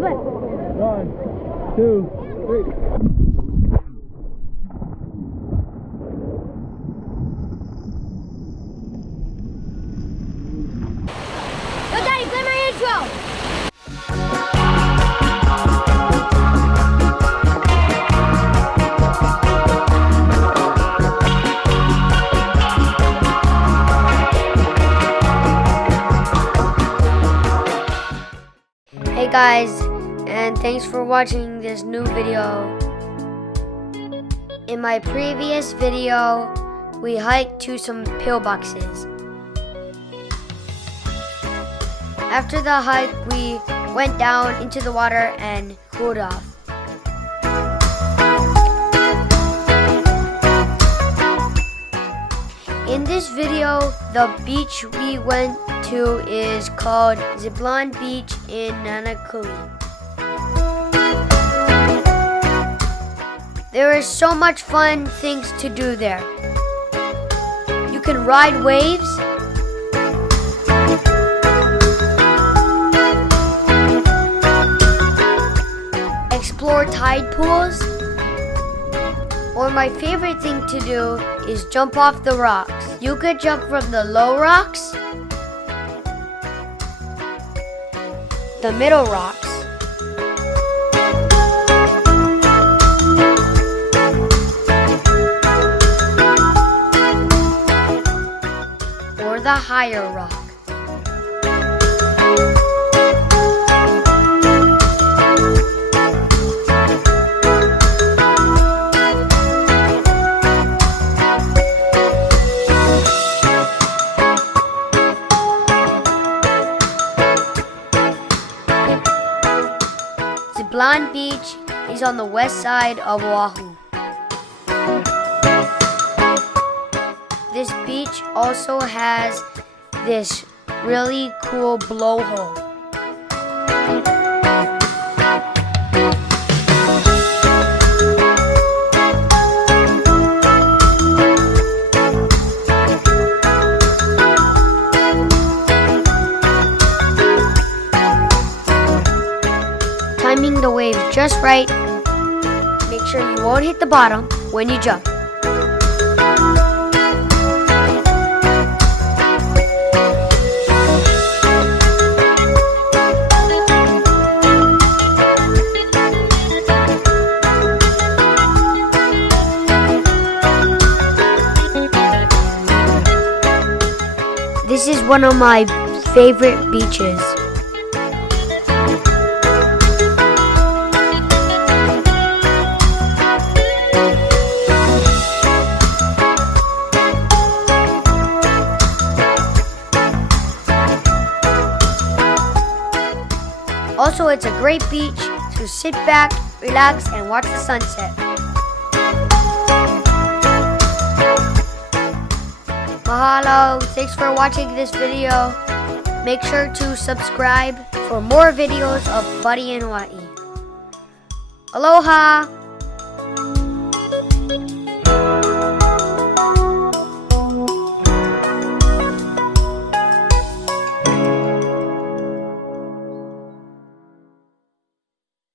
ZABLAN. 1, 2, 3. Yo, Daddy, play my intro. Hey guys, and thanks for watching this new video. In my previous video, we hiked to some pillboxes. After the hike, we went down into the water and cooled off. In this video, the beach we went to is called ZABLAN Beach in Nankuli. There is so much fun things to do there. You can ride waves, explore tide pools, or my favorite thing to do is jump off the rocks. You could jump from the low rocks, the middle rocks, or the higher rock. ZABLAN Beach is on the west side of Oahu. This beach also has this really cool blowhole. Timing the wave just right. Make sure you won't hit the bottom when you jump. This is one of my favorite beaches. Also, it's a great beach to sit back, relax, and watch the sunset. Mahalo! Thanks for watching this video. Make sure to subscribe for more videos of Buddy in Hawaii. Aloha!